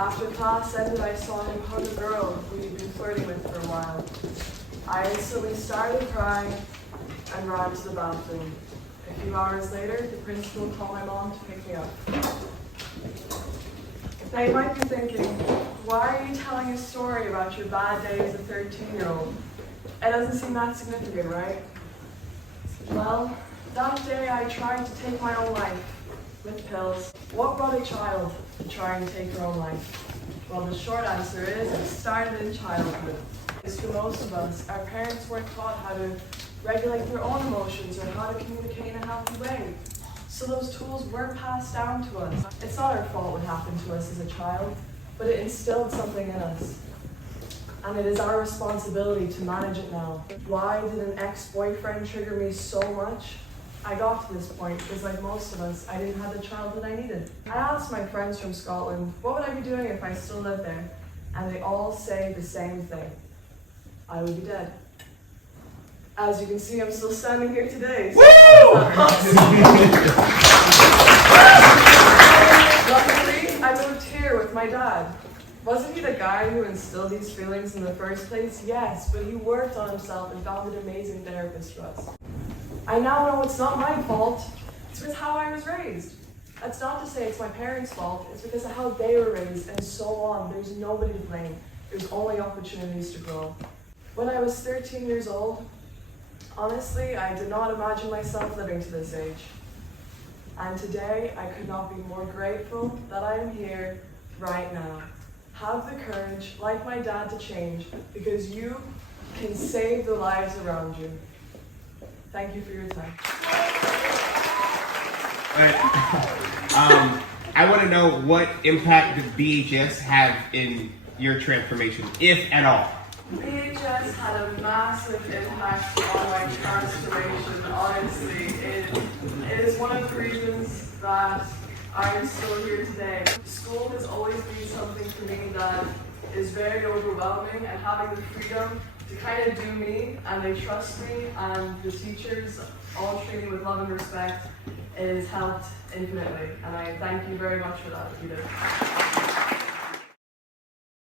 After class ended, I saw him hug a girl who he'd been flirting with for a while. I instantly started crying and ran to the bathroom. A few hours later, the principal called my mom to pick me up. Now you might be thinking, why are you telling a story about your bad day as a 13-year-old? It doesn't seem that significant, right? Well, that day I tried to take my own life with pills. What brought a child to try and take her own life? Well, the short answer is it started in childhood. Because for most of us, our parents weren't taught how to regulate their own emotions or how to communicate in a healthy way. So those tools weren't passed down to us. It's not our fault what happened to us as a child, but it instilled something in us. And it is our responsibility to manage it now. Why did an ex-boyfriend trigger me so much? I got to this point because, like most of us, I didn't have the childhood I needed. I asked my friends from Scotland, what would I be doing if I still lived there? And they all say the same thing. I would be dead. As you can see, I'm still standing here today. So luckily, I moved here with my dad. Wasn't he the guy who instilled these feelings in the first place? Yes, but he worked on himself and found an amazing therapist for us. I now know it's not my fault, it's because how I was raised. That's not to say it's my parents' fault, it's because of how they were raised and so on. There's nobody to blame. There's only opportunities to grow. When I was 13 years old, honestly, I did not imagine myself living to this age. And today, I could not be more grateful that I am here right now. Have the courage, like my dad, to change, because you can save the lives around you. Thank you for your time. I want to know what impact did BHS have in your transformation, if at all? BHS had a massive impact on my transformation, honestly. It is one of the reasons that I am still here today. School has always been something for me that is very overwhelming, and having the freedom to kind of do me, and they trust me, and the teachers all treat me with love and respect, it has helped infinitely, and I thank you very much for that, Peter.